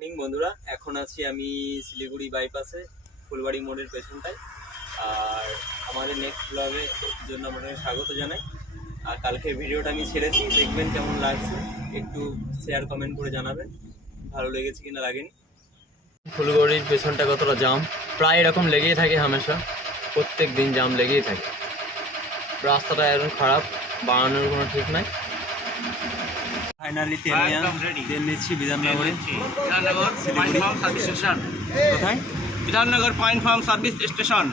Morning বন্ধুরা, এখন আছি আমি শিলিগুড়ি বাইপাসে ফুলবাড়ি মোড়ের পেছনটায়। আর আমাদের নেক্সট ব্লগের জন্য আপনাকে স্বাগত জানাই। আর কালকের ভিডিওটা আমি ছেড়েছি, দেখবেন কেমন লাগছে, একটু শেয়ার কমেন্ট করে জানাবেন ভালো লেগেছে কিনা লাগেনি। ফুলবাড়ির পেছনটা কতটা জাম, প্রায় এরকম লেগেই থাকে, হামেশা প্রত্যেক দিন জাম লেগেই থাকে। রাস্তাটা এখন খারাপ, বানানোর কোনো ঠিক নাই। ফাইনালি তেল নিচ্ছি বিধাননগরে। কোথায়? Bidhannagar point farm service station.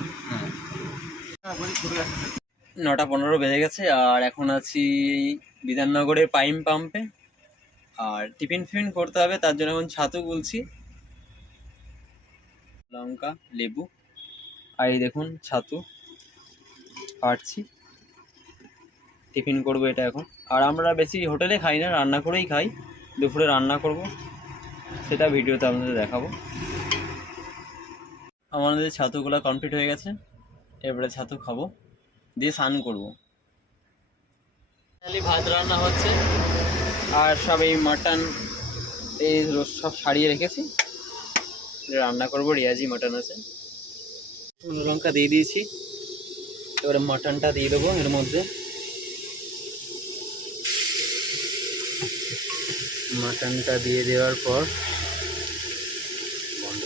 9:15 বেজে গেছে আর এখন আছি বিধাননগরের পাইম পাম্পে। আর টিফিন ফিফিন করতে হবে, তার জন্য এখন ছাতু গুলছি, লঙ্কা লেবু। আর এই দেখুন ছাতু কাটছি, টিফিন করবো এটা এখন। আর আমরা বেশি হোটেলে খাই না, রান্না করেই খাই। দুপুরে রান্না করব, সেটা ভিডিওতে আপনাদের দেখাবো। আমাদের ছাতুগুলো কমপ্লিট হয়ে গেছে, এবারে ছাতু খাবো, দিয়ে স্নান করবো। ভাত রান্না হচ্ছে আর সব এই মাটন এই সব সারিয়ে রেখেছি, রান্না করবো। রিয়াজি মাটন আছে, লঙ্কা দিয়ে দিয়েছি, এবারে মাটনটা দিয়ে দেবো এর মধ্যে। মাটনটা দিয়ে দেওয়ার পর বন্ধ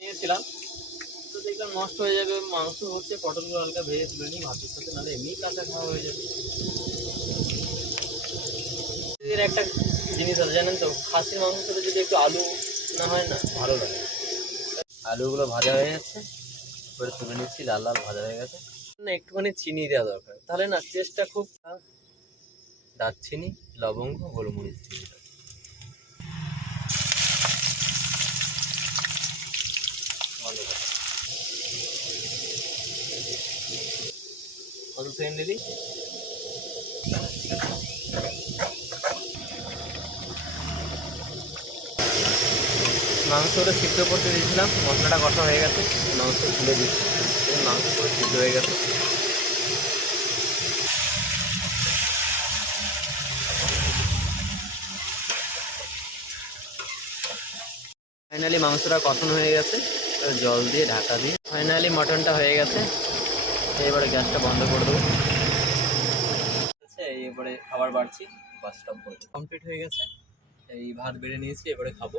নিয়েছিলাম, তো দেখলাম নষ্ট হয়ে যাবে। মাংস হচ্ছে, পটলগুলো হালকা ভেজে তুলে নিই ভাতের সাথে, নাহলে এমনি কাঁচা খাওয়া হয়ে যাবে। এর একটা জিনিস আছে জানেন তো, খাসির মাংসের সাথে যদি একটু আলু না হয় না, ভালো লাগে। আলুগুলো ভাজা হয়ে যাচ্ছে, এবারে তুলে নিচ্ছি, লাল লাল ভাজা হয়ে গেছে। না একটুখানি চিনি দেওয়া দরকার, তাহলে না টেস্টটা খুব। দারচিনি, লবঙ্গ, গোলমরিচ দিয়ে দিলাম। কত সেকেন্ড দিলি? মাংসটা সিদ্ধ করতে দিয়েছিলাম, মশলাটা কষা হয়ে গেছে, মাংস তুলে দিচ্ছি। মাংস পুরো সিদ্ধ হয়ে গেছে। ফাইনালি মাংসটা কষানো হয়ে গেছে, জল দিয়ে ঢাকা দিয়ে ফাইনালি মটনটা হয়ে গেছে। এবারে গ্যাসটা বন্ধ করে দেবো। এবারে খাবার বাড়ছি, বাসটা কমপ্লিট হয়ে গেছে। এই ভাত বেড়ে নিয়েছি, এবারে খাবো।